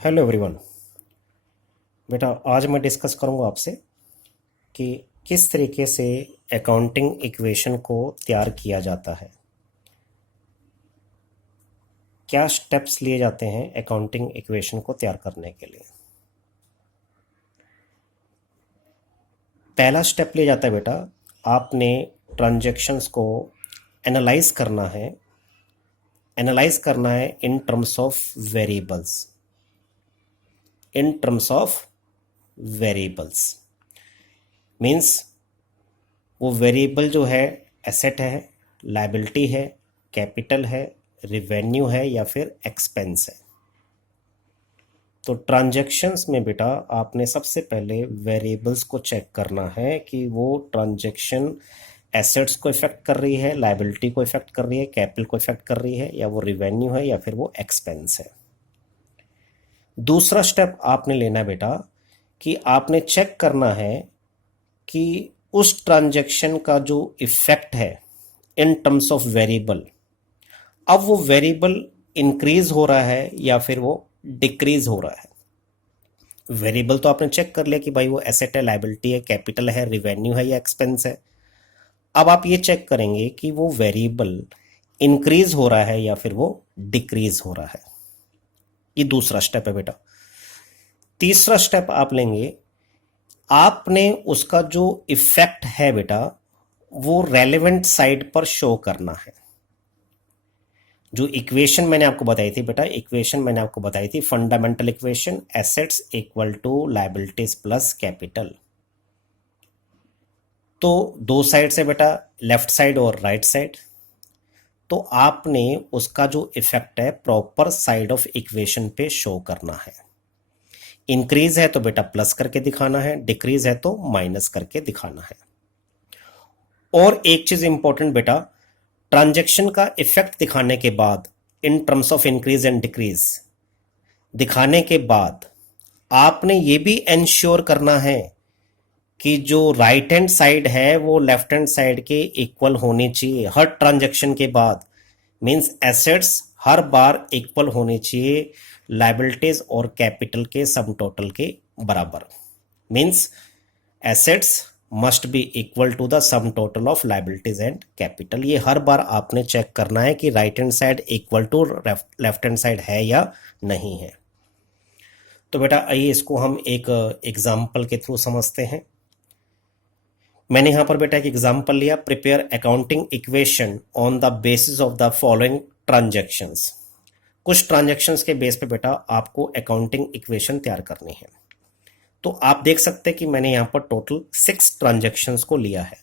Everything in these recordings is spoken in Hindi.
Hello everyone. बेटा आज मैं डिस्कस करूंगा आपसे कि किस तरीके से अकाउंटिंग इक्वेशन को तैयार किया जाता है, क्या स्टेप्स लिए जाते हैं अकाउंटिंग इक्वेशन को तैयार करने के लिए। पहला स्टेप लिया जाता है बेटा, आपने ट्रांजैक्शंस को एनालाइज करना है। एनालाइज करना है in terms of variables. In terms of variables means वो वेरिएबल जो है एसेट है, लायबिलिटी है, कैपिटल है, रिवेन्यू है या फिर एक्सपेंस है। तो ट्रांजैक्शंस में बेटा आपने सबसे पहले वेरिएबल्स को चेक करना है कि वो ट्रांजैक्शन एसेट्स को इफेक्ट कर रही है, लायबिलिटी को इफेक्ट कर रही है, कैपिटल को इफेक्ट कर रही है, या वो रिवेन्यू है या फिर वो एक्सपेंस है। दूसरा स्टेप आपने लेना है बेटा कि आपने चेक करना है कि उस ट्रांजैक्शन का जो इफेक्ट है इन टर्म्स ऑफ वेरिएबल, अब वो वेरिएबल इंक्रीज हो रहा है या फिर वो डिक्रीज हो रहा है। वेरिएबल तो आपने चेक कर लिया कि भाई वो एसेट है, लायबिलिटी है, कैपिटल है, रिवेन्यू है या एक्सपेंस है। अब आप ये चेक करेंगे कि वो वेरिएबल इंक्रीज हो रहा है या फिर वो डिक्रीज हो रहा है। ये दूसरा स्टेप है बेटा। तीसरा स्टेप आप लेंगे, आपने उसका जो इफेक्ट है बेटा वो रेलेवेंट साइड पर शो करना है। जो इक्वेशन मैंने आपको बताई थी बेटा, इक्वेशन मैंने आपको बताई थी fundamental equation, assets equal to liabilities plus capital. तो दो साइड से बेटा, लेफ्ट साइड और राइट साइड, तो आपने उसका जो इफेक्ट है प्रॉपर साइड ऑफ इक्वेशन पे शो करना है। इंक्रीज है तो बेटा प्लस करके दिखाना है, डिक्रीज है तो माइनस करके दिखाना है। और एक चीज इंपॉर्टेंट बेटा, ट्रांजैक्शन का इफेक्ट दिखाने के बाद in terms of increase and decrease दिखाने के बाद आपने ये भी इंश्योर करना है कि जो राइट हैंड साइड है वो लेफ्ट हैंड साइड के इक्वल होनी चाहिए हर ट्रांजैक्शन के बाद। मींस एसेट्स हर बार इक्वल होनी चाहिए लायबिलिटीज और कैपिटल के सम टोटल के बराबर। Means assets must be equal to the sum total of liabilities and capital. ये हर बार आपने चेक करना है कि right hand side equal to left hand side है या नहीं है। तो बेटा आइए इसको हम एक एग्जाम्पल के थ्रू समझते हैं। मैंने यहां पर बेटा एक एग्जाम्पल लिया, prepare accounting equation on the basis of the following transactions. कुछ ट्रांजैक्शंस के बेस पे बेटा आपको अकाउंटिंग इक्वेशन तैयार करनी है। तो आप देख सकते हैं कि मैंने यहां पर टोटल 6 ट्रांजैक्शंस को लिया है।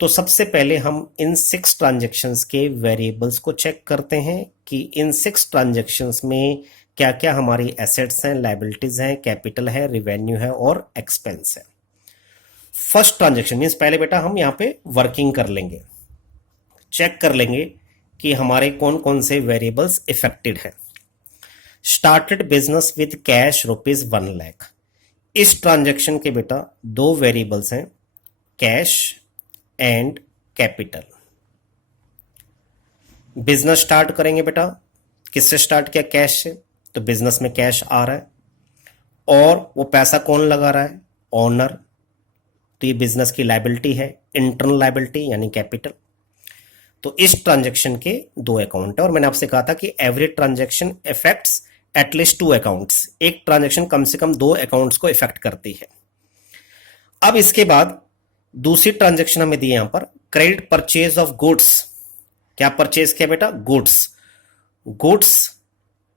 तो सबसे पहले हम इन 6 ट्रांजैक्शंस के वेरिएबल्स को चेक करते हैं कि इन 6 ट्रांजैक्शंस में क्या क्या हमारी एसेट्स हैं, लायबिलिटीज हैं, कैपिटल है, रिवेन्यू है और एक्सपेंस है। फर्स्ट ट्रांजैक्शन मीन्स पहले बेटा हम यहाँ पे वर्किंग कर लेंगे, चेक कर लेंगे कि हमारे कौन कौन से वेरिएबल्स इफेक्टेड हैं। Started business with cash ₹1 lakh. इस ट्रांजैक्शन के बेटा 2 वेरिएबल्स हैं, cash and capital. Business start करेंगे बेटा, किससे स्टार्ट किया? कैश से। तो बिजनेस में कैश आ रहा है और वो पैसा कौन लगा रहा है? ओनर। तो ये बिजनेस की लायबिलिटी है, इंटरनल लायबिलिटी यानी कैपिटल। तो इस ट्रांजैक्शन के 2 अकाउंट है और मैंने आपसे कहा था कि every transaction effects at least 2 accounts. एक ट्रांजैक्शन कम से कम 2 अकाउंट्स को इफेक्ट करती है। अब इसके बाद दूसरी ट्रांजैक्शन हमें दी यहां पर, क्रेडिट परचेज ऑफ गुड्स। क्या परचेज किया बेटा? गुड्स। Goods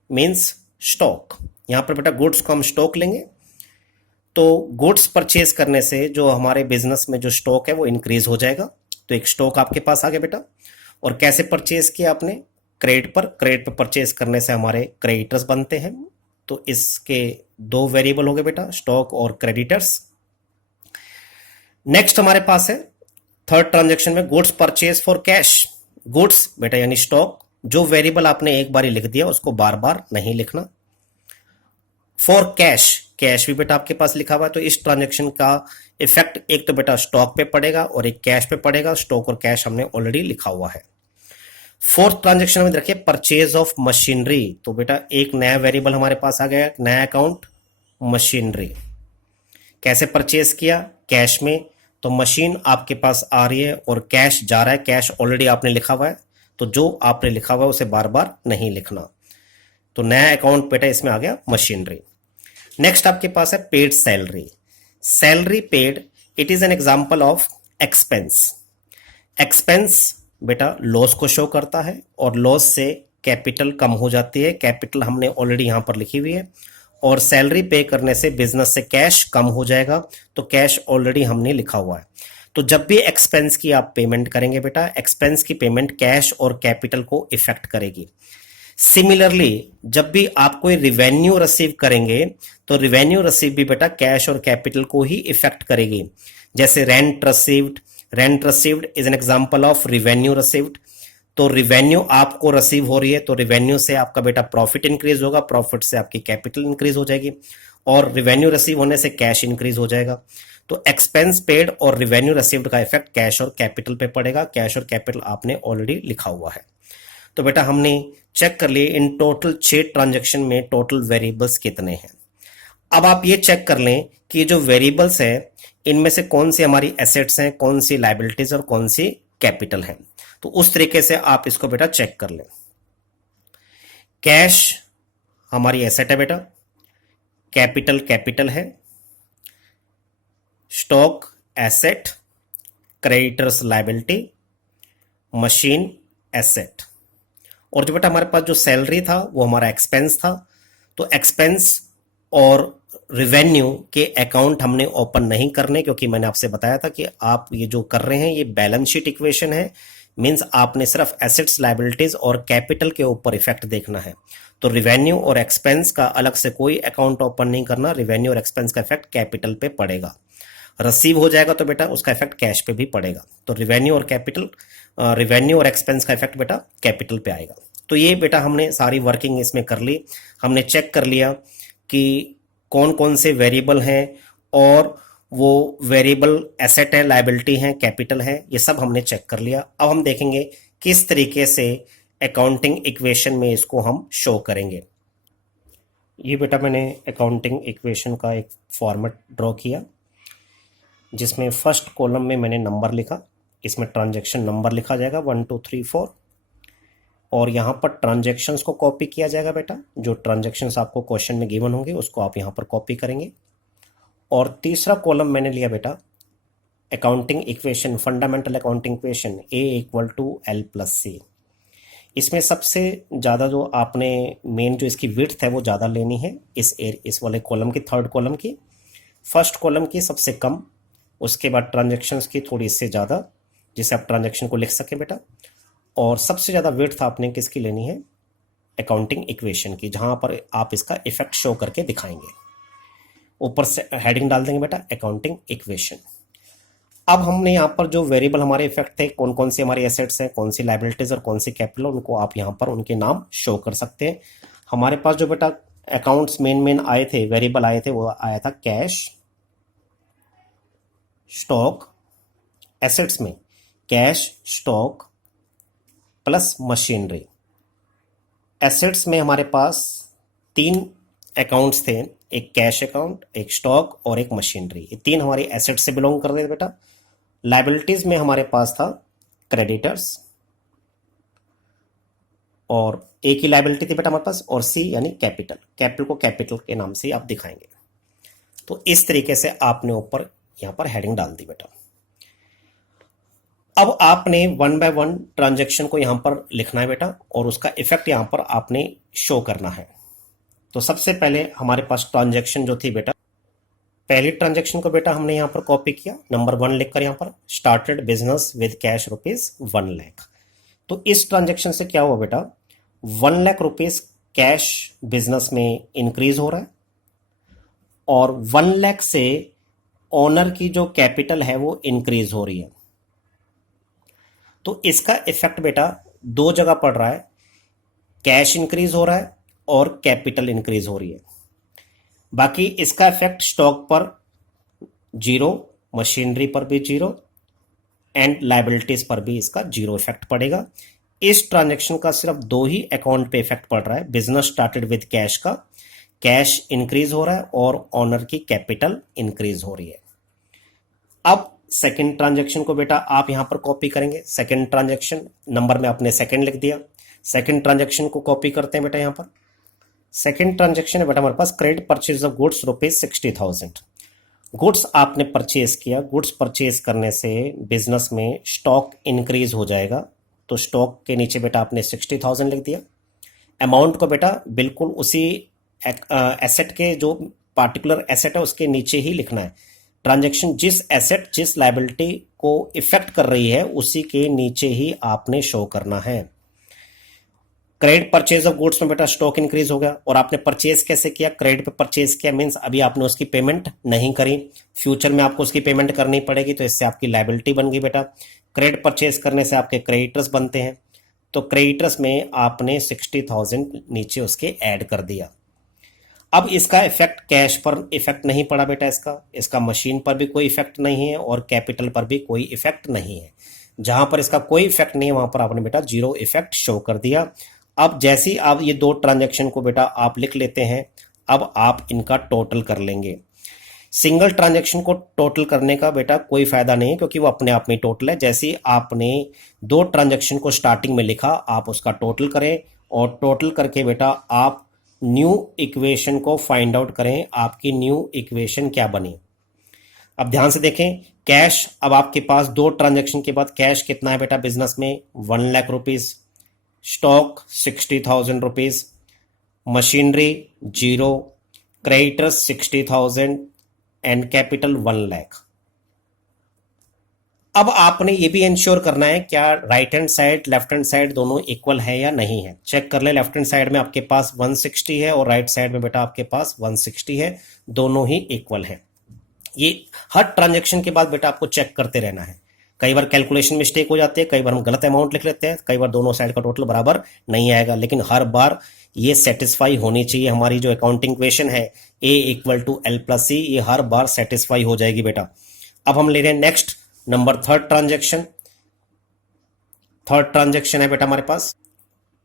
means stock. यहां पर बेटा गुड्स को हम स्टॉक लेंगे। तो गुड्स परचेज करने से जो हमारे बिजनेस में जो स्टॉक है वो इंक्रीज हो जाएगा। तो एक स्टॉक आपके पास आ गया बेटा। और कैसे परचेज किया आपने? क्रेडिट पर। क्रेडिट पर परचेज करने से हमारे क्रेडिटर्स बनते हैं। तो इसके 2 वेरिएबल हो गए बेटा, स्टॉक और क्रेडिटर्स। नेक्स्ट हमारे पास है थर्ड ट्रांजैक्शन में goods purchase for cash. Goods बेटा यानी स्टॉक, जो वेरिएबल आपने एक बार ही लिख दिया उसको बार बार नहीं लिखना। फॉर कैश, कैश भी बेटा आपके पास लिखा हुआ है। तो इस ट्रांजैक्शन का इफेक्ट एक तो बेटा स्टॉक पे पड़ेगा और एक कैश पे पड़ेगा। स्टॉक और कैश हमने ऑलरेडी लिखा हुआ है। फोर्थ ट्रांजेक्शन में रखिए परचेज ऑफ मशीनरी। तो बेटा एक नया वेरिएबल हमारे पास आ गया, नया अकाउंट मशीनरी। कैसे परचेज किया? कैश में। तो मशीन आपके पास आ रही है और कैश जा रहा है, कैश ऑलरेडी आपने लिखा हुआ है, तो जो आपने लिखा हुआ है उसे बार बार नहीं लिखना। तो नया अकाउंट बेटा इसमें आ गया मशीनरी। नेक्स्ट आपके पास है paid salary. Salary paid, it is an example of expense. Expense बेटा लॉस को शो करता है और लॉस से कैपिटल कम हो जाती है, कैपिटल हमने ऑलरेडी यहां पर लिखी हुई है, और सैलरी पे करने से बिजनेस से कैश कम हो जाएगा, तो कैश ऑलरेडी हमने लिखा हुआ है। तो जब भी एक्सपेंस की आप पेमेंट करेंगे बेटा, एक्सपेंस की पेमेंट कैश और कैपिटल को इफेक्ट करेगी। सिमिलरली जब भी आप कोई रिवेन्यू रिसीव करेंगे तो रिवेन्यू रिसीव भी बेटा कैश और कैपिटल को ही इफेक्ट करेगी। जैसे rent received, rent received is an example of revenue received. तो रिवेन्यू आपको रिसीव हो रही है, तो रिवेन्यू से आपका बेटा प्रॉफिट इंक्रीज होगा, प्रॉफिट से आपकी कैपिटल इंक्रीज हो जाएगी, और रिवेन्यू रिसीव होने से कैश इंक्रीज हो जाएगा। तो एक्सपेंस पेड और रिवेन्यू रिसीव्ड का इफेक्ट कैश और कैपिटल पे पड़ेगा। कैश और कैपिटल आपने ऑलरेडी लिखा हुआ है। तो बेटा हमने चेक कर लिए इन टोटल 6 ट्रांजेक्शन में टोटल वेरिएबल्स कितने हैं। अब आप ये चेक कर लें कि जो वेरिएबल्स है इनमें से कौन सी हमारी एसेट्स हैं, कौन सी लायबिलिटीज और कौन सी कैपिटल है। तो उस तरीके से आप इसको बेटा चेक कर लें। कैश हमारी एसेट है बेटा, कैपिटल कैपिटल है, stock asset, creditors liability, machine asset, और जो बेटा हमारे पास जो सैलरी था वो हमारा एक्सपेंस था। तो एक्सपेंस और रिवेन्यू के अकाउंट हमने ओपन नहीं करने, क्योंकि मैंने आपसे बताया था कि आप ये जो कर रहे हैं ये बैलेंस शीट इक्वेशन है, मींस आपने सिर्फ एसेट्स लायबिलिटीज और कैपिटल के ऊपर इफेक्ट देखना है। तो रिवेन्यू और एक्सपेंस का अलग से कोई अकाउंट ओपन नहीं करना, रिवेन्यू और एक्सपेंस का इफेक्ट कैपिटल पे पड़ेगा। रिसीव हो जाएगा तो बेटा उसका इफेक्ट कैश पे भी पड़ेगा। तो रिवेन्यू और कैपिटल, रिवेन्यू और एक्सपेंस का इफेक्ट बेटा कैपिटल पे आएगा। तो ये बेटा हमने सारी वर्किंग इसमें कर ली। हमने चेक कर लिया कि कौन कौन से वेरिएबल हैं और वो वेरिएबल एसेट है, लायबिलिटी है, कैपिटल है, ये सब हमने चेक कर लिया। अब हम देखेंगे किस तरीके से अकाउंटिंग इक्वेशन में इसको हम शो करेंगे। ये बेटा मैंने अकाउंटिंग इक्वेशन का एक फॉर्मेट ड्रॉ किया जिसमें फर्स्ट कॉलम में मैंने नंबर लिखा, इसमें ट्रांजैक्शन नंबर लिखा जाएगा 1 2 3 4, और यहाँ पर ट्रांजैक्शंस को कॉपी किया जाएगा बेटा। जो ट्रांजैक्शंस आपको क्वेश्चन में गिवन होंगे उसको आप यहाँ पर कॉपी करेंगे। और तीसरा कॉलम मैंने लिया बेटा accounting equation, fundamental accounting equation A=L+C। इसमें सबसे ज़्यादा जो आपने मेन जो इसकी विड्थ है वो ज़्यादा लेनी है, इस वाले कॉलम की, थर्ड कॉलम की। फर्स्ट कॉलम की सबसे कम, उसके बाद ट्रांजैक्शंस की थोड़ी इससे ज़्यादा, जिससे आप ट्रांजैक्शन को लिख सकें बेटा। और सबसे ज़्यादा विड्थ आपने किसकी लेनी है? अकाउंटिंग इक्वेशन की, जहाँ पर आप इसका इफेक्ट शो करके दिखाएंगे। ऊपर से हेडिंग डाल देंगे बेटा अकाउंटिंग इक्वेशन। अब हमने यहाँ पर जो वेरिएबल हमारे इफेक्ट थे, कौन कौन सी हमारी एसेट्स हैं, कौन सी लायबिलिटीज और कौन सी कैपिटल, उनको आप यहाँ पर उनके नाम शो कर सकते हैं। हमारे पास जो बेटा अकाउंट्स मेन आए थे, वेरिएबल आए थे, वो आया था कैश, स्टॉक, एसेट्स में cash, stock plus machinery. Assets में हमारे पास 3 अकाउंट्स थे, एक कैश अकाउंट, एक स्टॉक और एक मशीनरी। ये 3 हमारी एसेट्स से बिलोंग कर रहे थे बेटा। लायबिलिटीज में हमारे पास था क्रेडिटर्स, और एक ही लायबिलिटी थी बेटा हमारे पास, और सी यानी कैपिटल। कैपिटल को कैपिटल के नाम से आप दिखाएंगे। तो इस तरीके से आपने ऊपर यहाँ पर हेडिंग डाल दी बेटा। अब आपने 1 बाय 1 ट्रांजैक्शन को यहाँ पर लिखना है बेटा, और उसका इफेक्ट यहाँ पर आपने शो करना है। तो सबसे पहले हमारे पास ट्रांजैक्शन जो थी बेटा, पहली ट्रांजैक्शन को बेटा हमने यहाँ पर कॉपी किया, नंबर 1 लिखकर यहाँ पर started business with cash ₹1 lakh. तो इस ट्रांजैक्शन से क्या हुआ बेटा, 1 लाख रुपीज कैश बिजनेस में इंक्रीज हो रहा है, और 1 लाख से ओनर की जो कैपिटल है वो इंक्रीज हो रही है। तो इसका इफेक्ट बेटा 2 जगह पड़ रहा है, कैश इंक्रीज हो रहा है और कैपिटल इंक्रीज हो रही है। बाकी इसका इफेक्ट स्टॉक पर 0, मशीनरी पर भी 0 एंड लायबिलिटीज पर भी इसका 0 इफेक्ट पड़ेगा। इस ट्रांजैक्शन का सिर्फ दो ही अकाउंट पे इफेक्ट पड़ रहा है। बिजनेस स्टार्टेड विद कैश का कैश इंक्रीज हो रहा है और ऑनर की कैपिटल इंक्रीज हो रही है। अब सेकंड ट्रांजैक्शन को बेटा आप यहां पर कॉपी करेंगे। सेकंड ट्रांजैक्शन नंबर में आपने सेकंड लिख दिया। सेकंड ट्रांजैक्शन को कॉपी करते हैं बेटा। यहां पर सेकंड ट्रांजैक्शन है बेटा हमारे पास credit purchase of goods ₹60,000। Goods आपने परचेज किया। गुड्स परचेज करने से बिजनेस में स्टॉक इंक्रीज हो जाएगा, तो स्टॉक के नीचे बेटा आपने 60,000 लिख दिया। अमाउंट को बेटा बिल्कुल उसी एसेट के जो पार्टिकुलर एसेट है उसके नीचे ही लिखना है। ट्रांजैक्शन जिस एसेट जिस लायबिलिटी को इफेक्ट कर रही है उसी के नीचे ही आपने शो करना है। क्रेडिट परचेज ऑफ गुड्स में बेटा स्टॉक इंक्रीज हो गया। और आपने परचेज कैसे किया? क्रेडिट पे परचेज किया, मींस अभी आपने उसकी पेमेंट नहीं करी, फ्यूचर में आपको उसकी पेमेंट करनी पड़ेगी, तो इससे आपकी लायबिलिटी बन गई बेटा। क्रेडिट परचेज करने से आपके क्रेडिटर्स बनते हैं, तो क्रेडिटर्स में आपने 60,000 नीचे उसके ऐड कर दिया। अब इसका इफेक्ट कैश पर इफेक्ट नहीं पड़ा बेटा। इसका मशीन पर भी कोई इफेक्ट नहीं है और कैपिटल पर भी कोई इफेक्ट नहीं है। जहां पर इसका कोई इफेक्ट नहीं है वहां पर आपने बेटा जीरो इफेक्ट शो कर दिया। अब जैसे ही आप ये दो ट्रांजैक्शन को बेटा आप लिख लेते हैं, अब आप इनका टोटल कर लेंगे। सिंगल ट्रांजैक्शन को टोटल करने का बेटा कोई फायदा नहीं है क्योंकि वो अपने आप में टोटल है। जैसे ही आपने दो ट्रांजैक्शन को स्टार्टिंग में लिखा आप उसका टोटल करें और टोटल करके बेटा आप न्यू इक्वेशन को फाइंड आउट करें, आपकी न्यू इक्वेशन क्या बनी। अब ध्यान से देखें, कैश अब आपके पास दो ट्रांजैक्शन के बाद कैश कितना है बेटा बिजनेस में? 1 lakh rupees, stock 60,000 rupees, machinery 0, creditors 60,000 and capital 1 lakh. अब आपने ये भी इंश्योर करना है क्या right hand side left hand side दोनों इक्वल है या नहीं है। चेक कर ले, लेफ्ट हैंड साइड में आपके पास 160 है और राइट साइड में बेटा आपके पास 160 है, दोनों ही इक्वल है। ये हर ट्रांजैक्शन के बाद बेटा आपको चेक करते रहना है। कई बार कैलकुलेशन मिस्टेक हो जाती है, कई बार हम गलत अमाउंट लिख लेते हैं, कई बार दोनों साइड का टोटल बराबर नहीं आएगा, लेकिन हर बार ये सेटिस्फाई होनी चाहिए। हमारी जो अकाउंटिंग इक्वेशन है A=L+C, ये हर बार सेटिस्फाई हो जाएगी बेटा। अब हम ले रहे हैं next number third transaction. Third transaction है बेटा हमारे पास,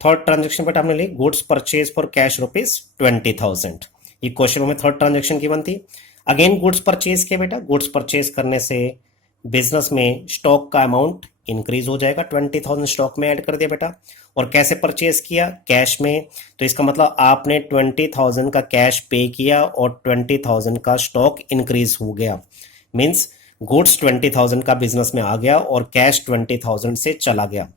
थर्ड ट्रांजैक्शन बेटा हमने ली गुड्स परचेज फॉर कैश ₹20,000। ये क्वेश्चन में थर्ड ट्रांजैक्शन की बनती। अगेन गुड्स परचेज के बेटा, गुड्स परचेज करने से बिजनेस में स्टॉक का अमाउंट इंक्रीज हो जाएगा। 20,000 स्टॉक में ऐड कर दिया बेटा। और कैसे परचेज किया? कैश में, तो इसका मतलब आपने 20,000 का कैश पे किया और 20,000 का स्टॉक इंक्रीज हो गया। मीन्स गुड्स 20,000 का बिजनेस में आ गया और कैश 20,000 से चला गया,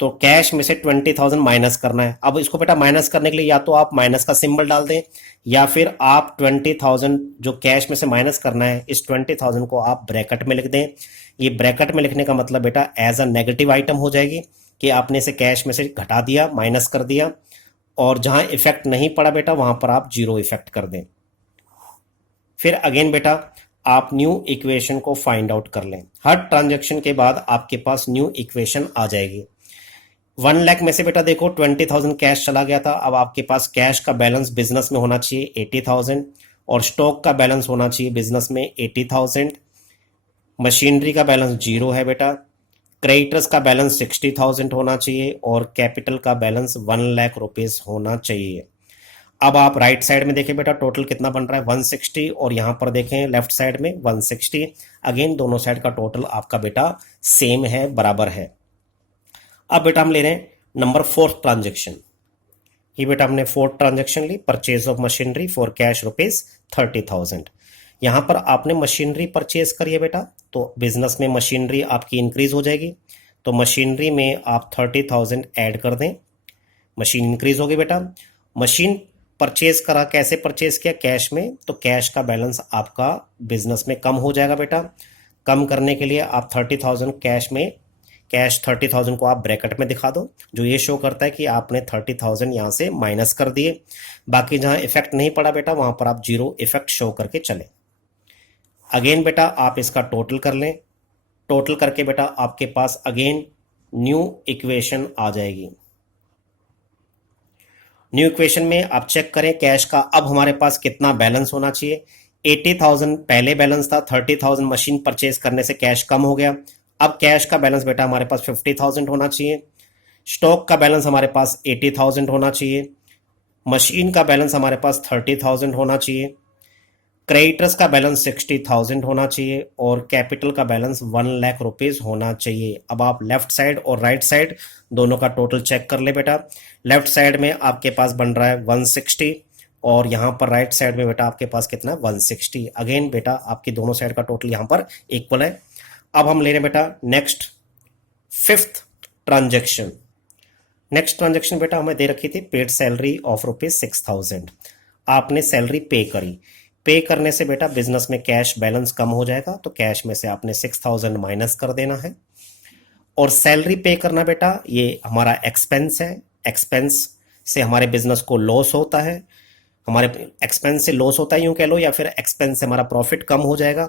तो कैश में से 20,000 माइनस करना है। अब इसको बेटा माइनस करने के लिए या तो आप माइनस का सिंबल डाल दें या फिर आप 20,000 जो कैश में से माइनस करना है इस 20,000 को आप ब्रैकेट में लिख दें। ये ब्रैकेट में लिखने का मतलब बेटा एज अ नेगेटिव आइटम हो जाएगी कि आपने इसे कैश में से घटा दिया, माइनस कर दिया, और जहां इफेक्ट नहीं पड़ा बेटा वहां पर आप जीरो इफेक्ट कर दें। फिर अगेन बेटा आप न्यू इक्वेशन को फाइंड आउट कर लें। हर ट्रांजैक्शन के बाद आपके पास न्यू इक्वेशन आ जाएगी। 1 लाख में से बेटा देखो 20,000 कैश चला गया था। अब आपके पास कैश का बैलेंस बिजनेस में होना चाहिए 80,000 और स्टॉक का बैलेंस होना चाहिए बिजनेस में 80,000। मशीनरी का बैलेंस 0 है बेटा। क्रेडिटर्स का बैलेंस 60,000 होना चाहिए और कैपिटल का बैलेंस 1 लाख रुपीज होना चाहिए। अब आप राइट साइड में देखें बेटा टोटल कितना बन रहा है 160, और यहां पर देखें लेफ्ट साइड में 160। अगेन दोनों साइड का टोटल आपका बेटा सेम है, बराबर है। अब बेटा हम ले रहे हैं नंबर फोर्थ ट्रांजैक्शन। ये बेटा हमने फोर्थ ट्रांजैक्शन ली, purchase of machinery for cash ₹30,000। यहां पर आपने मशीनरी परचेज करी है बेटा, तो बिजनेस में मशीनरी आपकी इंक्रीज हो जाएगी, तो मशीनरी में आप 30,000 ऐड कर दें। मशीन इंक्रीज होगी बेटा। मशीन परचेज करा, कैसे परचेज किया? कैश में, तो कैश का बैलेंस आपका बिजनेस में कम हो जाएगा बेटा। कम करने के लिए आप 30,000 कैश में, कैश 30,000 को आप ब्रैकेट में दिखा दो, जो ये शो करता है कि आपने 30,000 यहां से माइनस कर दिए। बाकी जहां इफेक्ट नहीं पड़ा बेटा वहां पर आप जीरो इफेक्ट शो करके चले। अगेन बेटा आप इसका टोटल कर लें। टोटल करके बेटा आपके पास अगेन न्यू इक्वेशन आ जाएगी। न्यू इक्वेशन में आप चेक करें कैश का अब हमारे पास कितना बैलेंस होना चाहिए। 80,000 पहले बैलेंस था, 30,000 मशीन परचेज करने से कैश कम हो गया। अब कैश का बैलेंस बेटा हमारे पास 50,000 होना चाहिए। स्टॉक का बैलेंस हमारे पास 80,000 होना चाहिए, मशीन का बैलेंस हमारे पास 30,000 होना चाहिए, क्रेडिटर्स का बैलेंस 60,000 होना चाहिए और कैपिटल का बैलेंस 1 लाख रुपीज होना चाहिए। अब आप लेफ्ट साइड और राइट साइड दोनों का टोटल चेक कर ले बेटा। लेफ्ट साइड में आपके पास बन रहा है 160 और यहाँ पर राइट साइड में बेटा आपके पास कितना है 160। अगेन बेटा आपकी दोनों साइड का टोटल यहाँ पर इक्वल है। अब हम ले रहे हैं बेटा next fifth transaction. Next transaction बेटा हमें दे रखी थी पेड सैलरी ऑफ ₹6,000। आपने सैलरी पे करी, पे करने से बेटा बिजनेस में कैश बैलेंस कम हो जाएगा, तो कैश में से आपने 6,000 माइनस कर देना है। और सैलरी पे करना बेटा ये हमारा एक्सपेंस है, एक्सपेंस से हमारे बिजनेस को लॉस होता है, हमारे एक्सपेंस से लॉस होता है यूं कह लो, या फिर एक्सपेंस से हमारा प्रॉफिट कम हो जाएगा।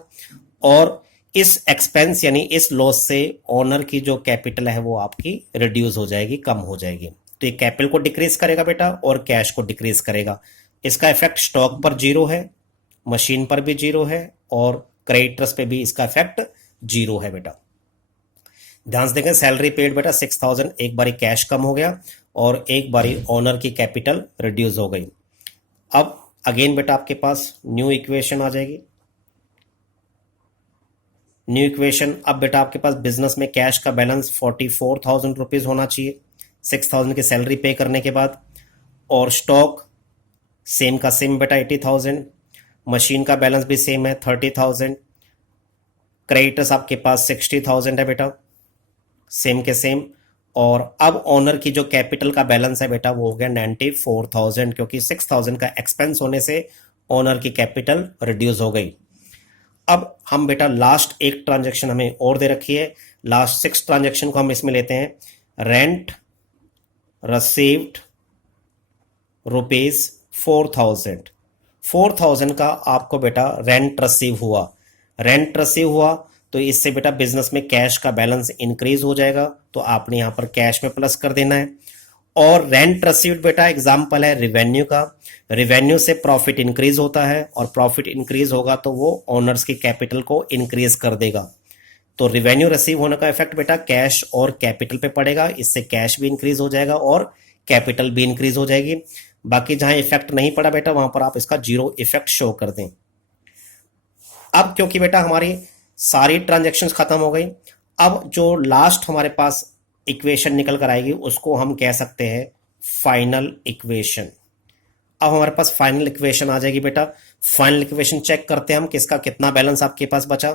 और इस एक्सपेंस यानी इस लॉस से ओनर की जो कैपिटल है वो आपकी रिड्यूस हो जाएगी, कम हो जाएगी। तो ये कैपिटल को डिक्रीज करेगा बेटा और कैश को डिक्रीज करेगा। इसका इफेक्ट स्टॉक पर जीरो है, मशीन पर भी जीरो है और क्रेडिटर्स पे भी इसका इफेक्ट जीरो है बेटा। ध्यान से देखें, सैलरी पेड बेटा 6,000, एक बारी कैश कम हो गया और एक बारी ओनर की कैपिटल रिड्यूस हो गई। अब अगेन बेटा आपके पास न्यू इक्वेशन आ जाएगी। न्यू इक्वेशन, अब बेटा आपके पास बिजनेस में कैश का बैलेंस 44,000 रुपीज होना चाहिए 6,000 की सैलरी पे करने के बाद, और स्टॉक सेम का सेम बेटा 80,000, मशीन का बैलेंस भी सेम है 30,000, क्रेडिटर्स आपके पास 60,000 है बेटा सेम के सेम। और अब ओनर की जो कैपिटल का बैलेंस है बेटा वो हो गया 94,000, क्योंकि 6,000 का एक्सपेंस होने से ओनर की कैपिटल रिड्यूस हो गई। अब हम बेटा लास्ट एक ट्रांजेक्शन हमें और दे रखी है, लास्ट 6 ट्रांजेक्शन को हम इसमें लेते हैं। रेंट रिसीव्ड ₹4,000, 4,000 का आपको बेटा रेंट रिसीव हुआ। रेंट रिसीव हुआ तो इससे बेटा बिजनेस में कैश का बैलेंस इंक्रीज हो जाएगा, तो आपने यहां पर कैश में प्लस कर देना है। और रेंट रिसीव्ड बेटा एग्जांपल है रिवेन्यू का, रिवेन्यू से प्रॉफिट इंक्रीज होता है और प्रॉफिट इंक्रीज होगा तो वो ओनर्स की कैपिटल को इंक्रीज कर देगा। तो रिवेन्यू रिसीव होने का इफेक्ट बेटा कैश और कैपिटल पे पड़ेगा, इससे कैश भी इंक्रीज हो जाएगा और कैपिटल भी इंक्रीज हो जाएगी। बाकी जहां इफेक्ट नहीं पड़ा बेटा वहां पर आप इसका जीरो इफेक्ट शो कर दें। अब क्योंकि बेटा हमारी सारी ट्रांजेक्शन्स खत्म हो गई, अब जो लास्ट हमारे पास इक्वेशन निकल कर आएगी उसको हम कह सकते हैं फाइनल इक्वेशन। अब हमारे पास फाइनल इक्वेशन आ जाएगी बेटा। फाइनल इक्वेशन चेक करते हैं हम किसका कितना बैलेंस आपके पास बचा।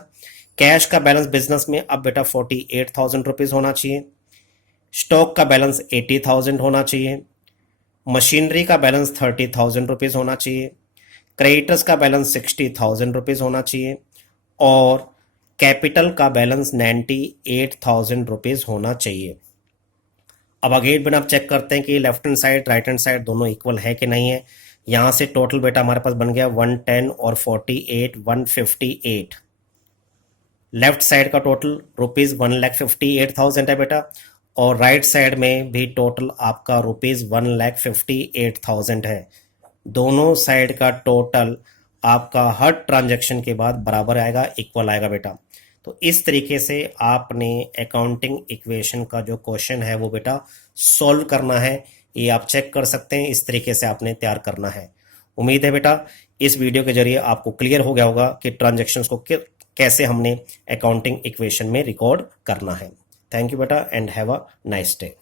कैश का बैलेंस बिजनेस में अब बेटा 48,000 रुपीज होना चाहिए, स्टॉक का बैलेंस 80,000 होना चाहिए, मशीनरी का बैलेंस 30,000 रुपीज होना चाहिए, क्रेडिटर्स का बैलेंस 60,000 रुपीज होना चाहिए और कैपिटल का बैलेंस 98,000 रुपीज होना चाहिए। अब अगेन बेटा आप चेक करते हैं कि left hand side right hand side दोनों इक्वल है कि नहीं है। यहां से टोटल बेटा हमारे पास बन गया 110 और 48 158। लेफ्ट साइड का टोटल ₹1,58,000 है बेटा और राइट साइड में भी टोटल आपका ₹1,58,000 है। दोनों साइड का टोटल आपका हर ट्रांजैक्शन के बाद बराबर आएगा, इक्वल आएगा बेटा। तो इस तरीके से आपने अकाउंटिंग इक्वेशन का जो क्वेश्चन है वो बेटा सॉल्व करना है। ये आप चेक कर सकते हैं, इस तरीके से आपने तैयार करना है। उम्मीद है बेटा इस वीडियो के जरिए आपको क्लियर हो गया होगा कि ट्रांजैक्शंस को कैसे हमने अकाउंटिंग इक्वेशन में रिकॉर्ड करना है। थैंक यू बेटा and have a nice day.